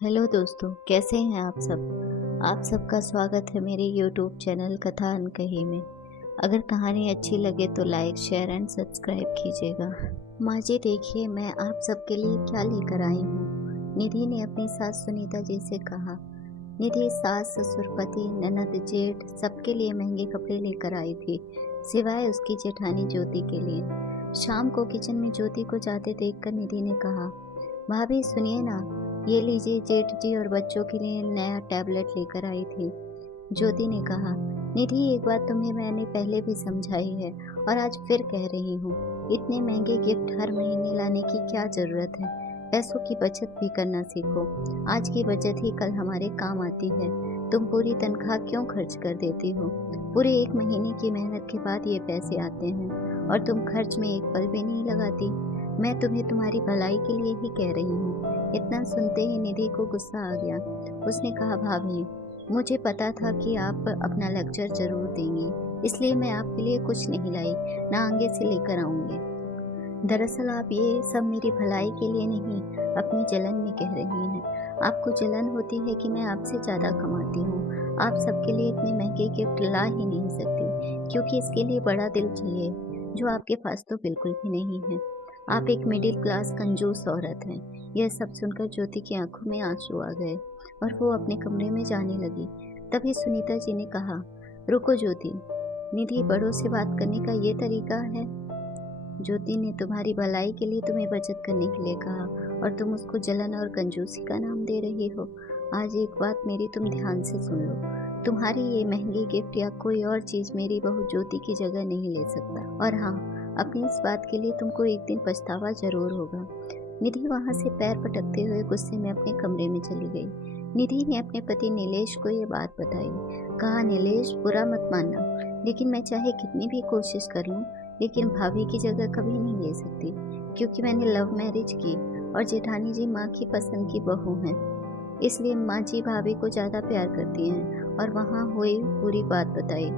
Hello दोस्तों, कैसे हैं आप सब। आप सबका स्वागत है मेरे यूट्यूब चैनल कथा अनकही में। अगर कहानी अच्छी लगे तो लाइक शेयर एंड सब्सक्राइब कीजिएगा। माँ जी देखिए, मैं आप सबके लिए क्या लेकर आई हूँ। निधि ने अपनी सास सुनीता जी से कहा। निधि सास ससुर पति ननद जेठ सबके लिए महंगे कपड़े लेकर आई थी, सिवाय उसकी जेठानी ज्योति के लिए। शाम को किचन में ज्योति को जाते देखकर निधि ने कहा, भाभी सुनिए ना, ये लीजिए, जेठ जी और बच्चों के लिए नया टैबलेट लेकर आई थी। ज्योति ने कहा, निधि एक बात तुम्हें मैंने पहले भी समझाई है और आज फिर कह रही हूँ, इतने महंगे गिफ्ट हर महीने लाने की क्या जरूरत है। पैसों की बचत भी करना सीखो। आज की बचत ही कल हमारे काम आती है। तुम पूरी तनख्वाह क्यों खर्च कर देती हो। पूरे एक महीने की मेहनत के बाद ये पैसे आते हैं और तुम खर्च में एक पल भी नहीं लगाती। मैं तुम्हें तुम्हारी भलाई के लिए ही कह रही हूँ। इतना सुनते ही निधि को गुस्सा आ गया। उसने कहा, भाभी मुझे पता था कि आप अपना लेक्चर जरूर देंगी, इसलिए मैं आपके लिए कुछ नहीं लाई, ना आगे से लेकर आऊंगी। दरअसल आप ये सब मेरी भलाई के लिए नहीं, अपनी जलन में कह रही हैं। आपको जलन होती है कि मैं आपसे ज़्यादा कमाती हूँ। आप सबके लिए इतने महंगे गिफ्ट ला ही नहीं सकती, क्योंकि इसके लिए बड़ा दिल चाहिए, जो आपके पास तो बिल्कुल भी नहीं है। आप एक मिडिल क्लास कंजूस औरत हैं। यह सब सुनकर ज्योति की आंखों में आंसू आ गए और वो अपने कमरे में जाने लगी। तभी सुनीता जी ने कहा, रुको ज्योति, निधि बड़ों से बात करने का ये तरीका है। ज्योति ने तुम्हारी भलाई के लिए तुम्हें बचत करने के लिए कहा और तुम उसको जलन और कंजूसी का नाम दे रही हो। आज एक बात मेरी तुम ध्यान से सुन लो। तुम्हारी ये महंगी गिफ्ट या कोई और चीज मेरी बहू ज्योति की जगह नहीं ले सकता। और हाँ, अपनी इस बात के लिए तुमको एक दिन पछतावा जरूर होगा। निधि वहां से पैर पटकते हुए गुस्से में अपने कमरे में चली गई। निधि ने अपने पति नीलेश को ये बात बताई। कहा, नीलेश बुरा मत मानना, लेकिन मैं चाहे कितनी भी कोशिश कर लूं, लेकिन भाभी की जगह कभी नहीं ले सकती, क्योंकि मैंने लव मैरिज की और जेठानी जी माँ की पसंद की बहू हैं। इसलिए माँ जी भाभी को ज्यादा प्यार करती हैं और वहाँ हुई पूरी बात बताई।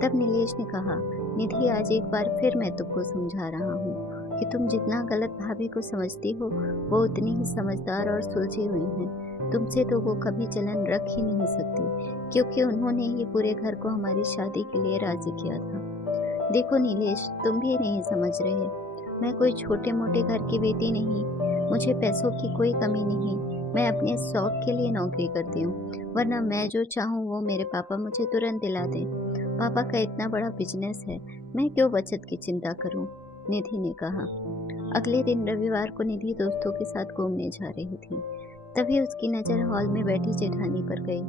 तब नीलेश ने कहा, निधि आज एक बार फिर मैं तुमको समझा रहा हूँ कि तुम जितना गलत भाभी को समझती हो, वो उतनी ही समझदार और सुलझी हुई हैं। तुमसे तो वो कभी जलन रख ही नहीं सकती, क्योंकि उन्होंने ही पूरे घर को हमारी शादी के लिए राजी किया था। देखो नीलेश, तुम भी नहीं समझ रहे। मैं कोई छोटे मोटे घर की बेटी नहीं, मुझे पैसों की कोई कमी नहीं। मैं अपने शौक के लिए नौकरी करती हूँ, वरना मैं जो चाहूँ वो मेरे पापा मुझे तुरंत दिला दें। पापा का इतना बड़ा बिजनेस है, मैं क्यों बचत की चिंता करूँ, निधि ने कहा। अगले दिन रविवार को निधि दोस्तों के साथ घूमने जा रही थी। तभी उसकी नज़र हॉल में बैठी जेठानी पर गई।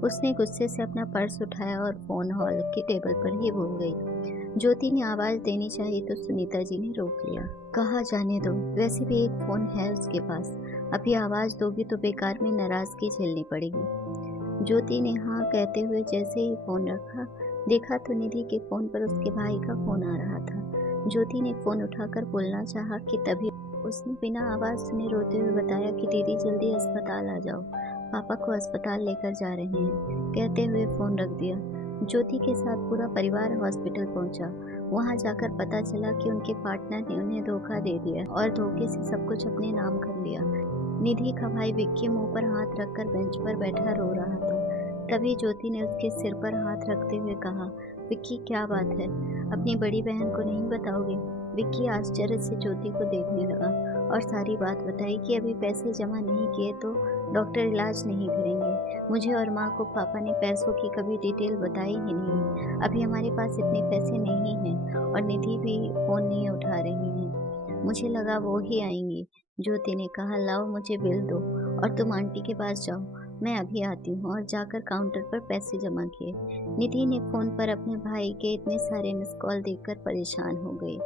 उसने गुस्से से अपना पर्स उठाया और फोन हॉल के टेबल पर ही भूल गई। ज्योति ने आवाज देनी चाहिए तो सुनीता जी ने रोक लिया। कहा, जाने दो, वैसे भी एक फोन है उसके पास, अभी आवाज दोगी तो बेकार में नाराजगी झेलनी पड़ेगी। ज्योति ने हाँ कहते हुए जैसे ही फोन रखा, देखा तो निधि के फोन पर उसके भाई का फोन आ रहा था। ज्योति ने फोन उठाकर बोलना चाहा कि तभी उसने बिना आवाज सुने रोते हुए बताया कि दीदी जल्दी अस्पताल आ जाओ, पापा को अस्पताल लेकर जा रहे हैं। कहते हुए फोन रख दिया। ज्योति के साथ पूरा परिवार हॉस्पिटल पहुंचा। वहां जाकर पता चला कि उनके पार्टनर ने उन्हें धोखा दे दिया और धोखे से सब कुछ अपने नाम कर लिया। निधि का भाई विक्की मुंह पर हाथ रखकर बेंच पर बैठा रो रहा था। तभी ज्योति ने उसके सिर पर हाथ रखते हुए कहा, विक्की क्या बात है, अपनी बड़ी बहन को नहीं बताओगे। विक्की आश्चर्य से ज्योति को देखने लगा और सारी बात बताई कि अभी पैसे जमा नहीं किए तो डॉक्टर इलाज नहीं करेंगे। मुझे और माँ को पापा ने पैसों की कभी डिटेल बताई ही नहीं। अभी हमारे पास इतने पैसे नहीं हैं और निधि भी फोन नहीं उठा रही है। मुझे लगा वो ही आएंगी। ज्योति ने कहा, लाओ मुझे बिल दो और तुम आंटी के पास जाओ, मैं अभी आती हूँ। और जाकर काउंटर पर पैसे जमा किए। निधि ने फोन पर अपने भाई के इतने सारे मिस कॉल देखकर परेशान हो गई।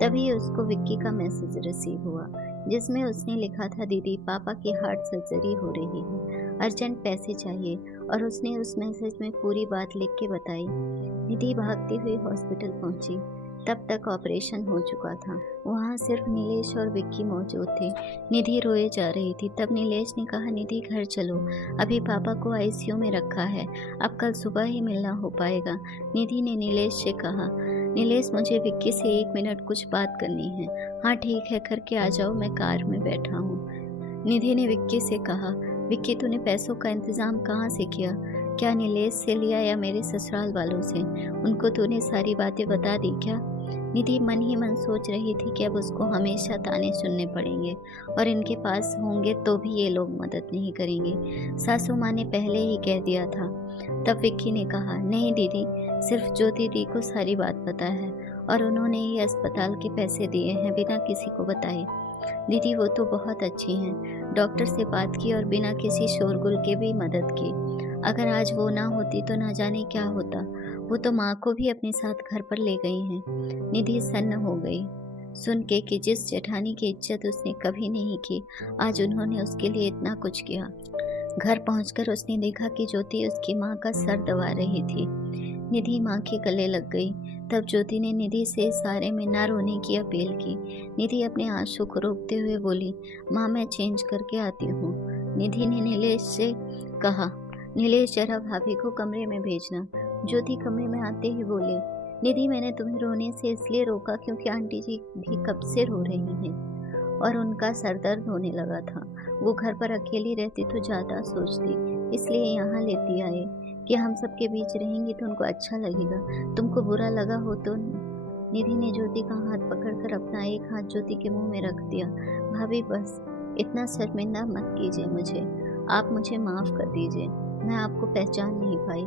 तभी उसको विक्की का मैसेज रिसीव हुआ, जिसमें उसने लिखा था, दीदी पापा की हार्ट सर्जरी हो रही है, अर्जेंट पैसे चाहिए। और उसने उस मैसेज में पूरी बात लिख के बताई। निधि भागती हुई हॉस्पिटल पहुंची। तब तक ऑपरेशन हो चुका था। वहाँ सिर्फ नीलेश और विक्की मौजूद थे। निधि रोए जा रही थी। तब नीलेश ने कहा, निधि घर चलो, अभी पापा को आईसीयू में रखा है, अब कल सुबह ही मिलना हो पाएगा। निधि ने नीलेश से कहा, नीलेश मुझे विक्की से 1 मिनट कुछ बात करनी है। हाँ ठीक है, करके आ जाओ, मैं कार में बैठा हूँ। निधि ने विक्की से कहा, विक्की तूने पैसों का इंतज़ाम कहाँ से किया? क्या नीलेश से लिया या मेरे ससुराल वालों से? उनको तूने सारी बातें बता दी क्या? निधि मन ही मन सोच रही थी कि अब उसको हमेशा ताने सुनने पड़ेंगे और इनके पास होंगे तो भी ये लोग मदद नहीं करेंगे। सासू माँ ने पहले ही कह दिया था। तब विक्की ने कहा, नहीं दीदी, सिर्फ ज्योति दी को सारी बात पता है और उन्होंने ही अस्पताल के पैसे दिए हैं बिना किसी को बताए। दीदी वो तो बहुत अच्छी हैं, डॉक्टर से बात की और बिना किसी शोरगुल के भी मदद की। अगर आज वो ना होती तो ना जाने क्या होता। वो तो माँ को भी अपने साथ घर पर ले गई हैं। निधि सन्न हो गई सुन के कि जिस जेठानी की इज्जत उसने कभी नहीं की, आज उन्होंने उसके लिए इतना कुछ किया। घर पहुंचकर उसने देखा कि ज्योति उसकी माँ का सर दबा रही थी। निधि माँ के गले लग गई। तब ज्योति ने निधि से इशारे में ना रोने की अपील की। निधि अपने आंसू को रोकते हुए बोली, माँ मैं चेंज करके आती हूँ। निधि ने नीलेश से कहा, नीलेश जरा भाभी को कमरे में भेजना। ज्योति कमरे में आते ही बोली, निधि मैंने तुम्हें रोने से इसलिए रोका क्योंकि आंटी जी भी कब से रो रही हैं और उनका सर दर्द होने लगा था। वो घर पर अकेली रहती तो ज़्यादा सोचती, इसलिए यहाँ लेती आए कि हम सबके बीच रहेंगी तो उनको अच्छा लगेगा। तुमको बुरा लगा हो तो। निधि ने ज्योति का हाथ पकड़कर अपना एक हाथ ज्योति के मुंह में रख दिया। भाभी बस इतना शर्मिंदा मत कीजिए मुझे, आप मुझे माफ़ कर दीजिए। मैं आपको पहचान नहीं पाई,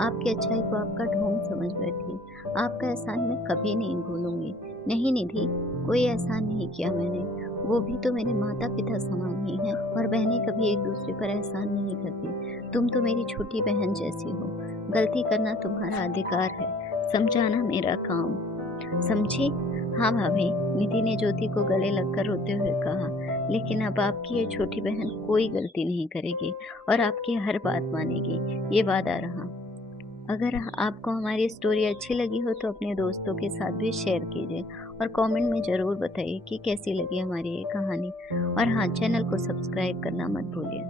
आपकी अच्छाई को आपका ढोंग समझ बैठी। आपका एहसान मैं कभी नहीं भूलूंगी। नहीं निधि, कोई एहसान नहीं किया मैंने, वो भी तो मेरे माता पिता समान ही हैं और बहनें कभी एक दूसरे पर एहसान नहीं करती। तुम तो मेरी छोटी बहन जैसी हो, गलती करना तुम्हारा अधिकार है, समझाना मेरा काम। समझी? हाँ भाभी, निधि ने ज्योति को गले लगकर रोते हुए कहा। लेकिन अब आपकी ये छोटी बहन कोई गलती नहीं करेगी और आपकी हर बात मानेगी, ये वादा रहा। अगर आपको हमारी स्टोरी अच्छी लगी हो तो अपने दोस्तों के साथ भी शेयर कीजिए और कमेंट में ज़रूर बताइए कि कैसी लगी हमारी ये कहानी। और हाँ, चैनल को सब्सक्राइब करना मत भूलिए।